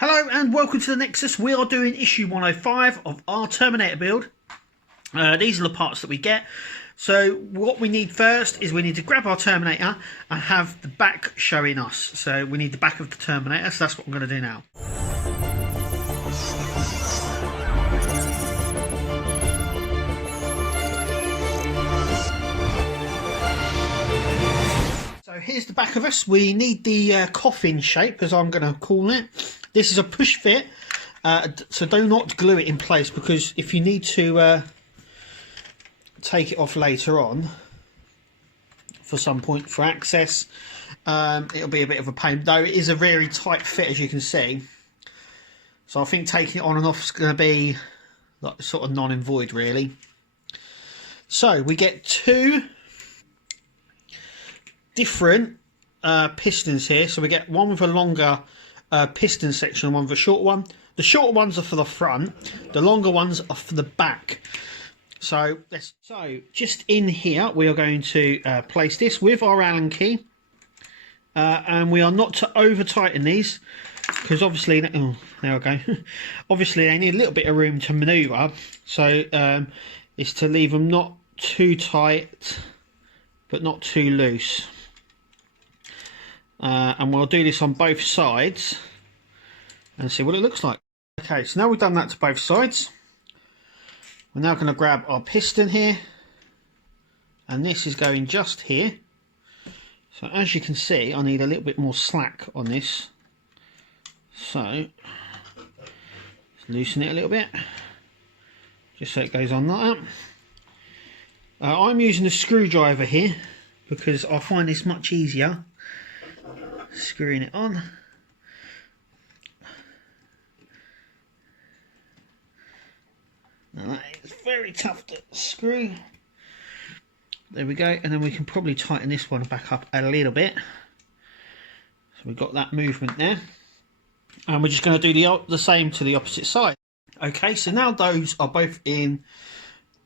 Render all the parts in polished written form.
Hello and welcome to the Nexus. We are doing issue 105 of our Terminator build. These are the parts that we get. So what we need first is we need to grab our Terminator and have the back showing us. So we need the back of the Terminator, so that's what I'm going to do now. So here's the back of us. We need the coffin shape, as I'm going to call it. This is a push fit, so do not glue it in place, because if you need to take it off later on for some point for access, it'll be a bit of a pain, though it is a very tight fit, as you can see. So I think taking it on and off is going to be like sort of non and void, really. So we get two different pistons here. So we get one with a longer piston section and one with a short one. The shorter ones are for the front, the longer ones are for the back. So just in here we are going to place this with our Allen key, and we are not to over tighten these, because obviously, oh, there we go. Obviously they need a little bit of room to maneuver, so it's to leave them not too tight but not too loose. And we'll do this on both sides and see what it looks like. Okay, so now we've done that to both sides, we're now going to grab our piston here, and this is going just here. So as you can see, I need a little bit more slack on this, so let's loosen it a little bit just so it goes on like that. I'm using a screwdriver here because I find this much easier screwing it on. Now that is very tough to screw. There we go, and then we can probably tighten this one back up a little bit. So we've got that movement there, and we're just going to do the same to the opposite side. Okay, so now those are both in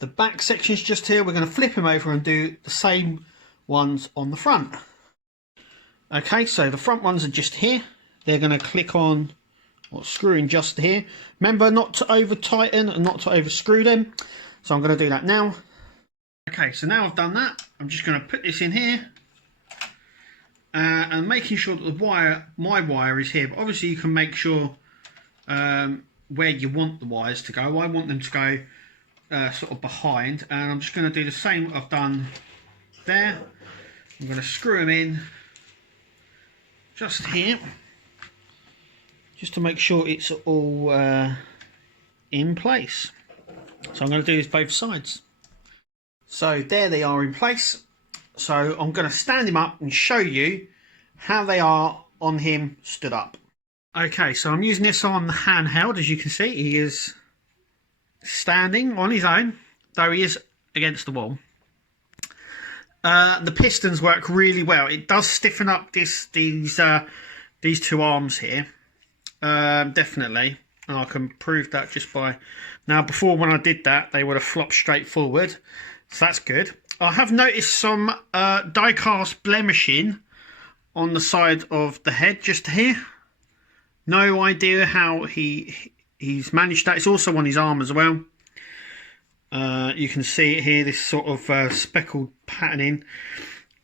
the back sections just here. We're going to flip them over and do the same ones on the front. Okay, so the front ones are just here. They're going to click on or screwing just here. Remember not to over tighten and not to over screw them. So I'm going to do that now. Okay, so now I've done that, I'm just going to put this in here, and making sure that the wire, my wire, is here. But obviously you can make sure where you want the wires to go. I want them to go sort of behind, and I'm just going to do the same I've done there. I'm going to screw them in just here, just to make sure it's all in place. So I'm going to do this both sides. So there they are in place. So I'm going to stand him up and show you how they are on him stood up. Okay, so I'm using this on the handheld. As you can see, he is standing on his own, though he is against the wall. The pistons work really well. It does stiffen up these two arms here, definitely, and I can prove that just by now. Before, when I did that, they would have flopped straight forward, so that's good. I have noticed some die-cast blemishing on the side of the head just here. No idea how he's managed that. It's also on his arm as well. You can see it here, this sort of speckled patterning.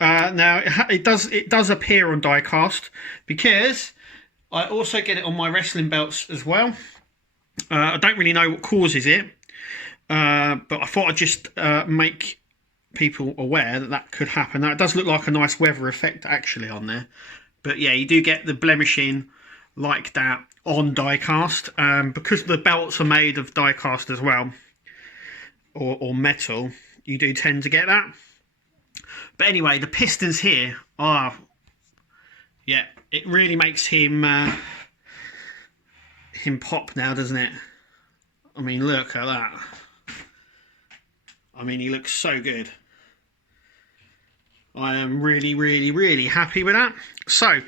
Now it does appear on die-cast, because I also get it on my wrestling belts as well. I don't really know what causes it, but I thought I'd just make people aware that that could happen. Now it does look like a nice weather effect actually on there, but yeah, you do get the blemishing like that on die-cast, because the belts are made of die-cast as well, or metal. You do tend to get that. But anyway, the pistons here are, yeah, it really makes him pop now, doesn't it? I mean, look at that. I mean, he looks so good. I am really, really, really happy with that. So,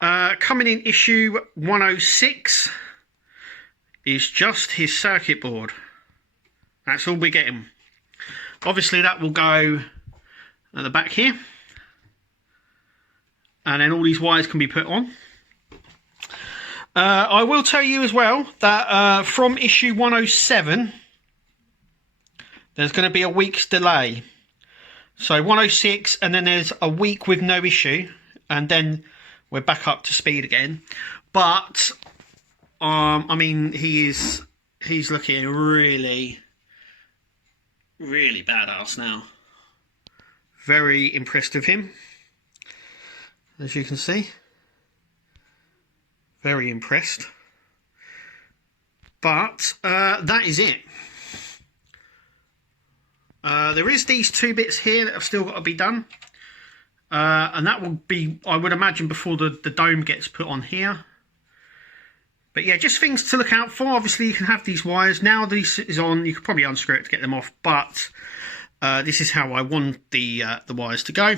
coming in issue 106 is just his circuit board. That's all we get him. Obviously that will go at the back here, and then all these wires can be put on. I will tell you as well that from issue 107, there's going to be a week's delay. So 106, and then there's a week with no issue, and then we're back up to speed again. But I mean, he's looking really, really badass now. Very impressed with him, as you can see. Very impressed. But that is it. There is these two bits here that have still got to be done. And that will be, I would imagine, before the dome gets put on here. But yeah, just things to look out for. Obviously, you can have these wires. Now this is on, you could probably unscrew it to get them off. But this is how I want the wires to go.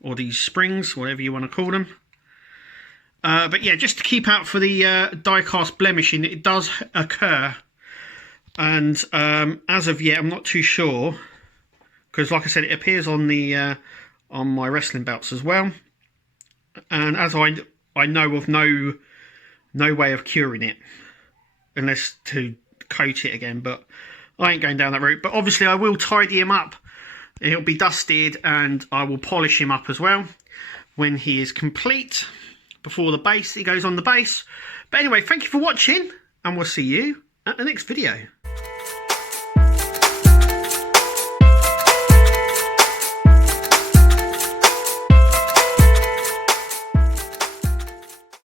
Or these springs, whatever you want to call them. But yeah, just to keep out for the die-cast blemishing, it does occur. And as of yet, I'm not too sure. Because like I said, it appears on the on my wrestling belts as well. And as I know of no way of curing it. Unless to coat it again. But I ain't going down that route. But obviously I will tidy him up. He'll be dusted and I will polish him up as well. When he is complete. Before the base, he goes on the base. But anyway, thank you for watching. And we'll see you at the next video.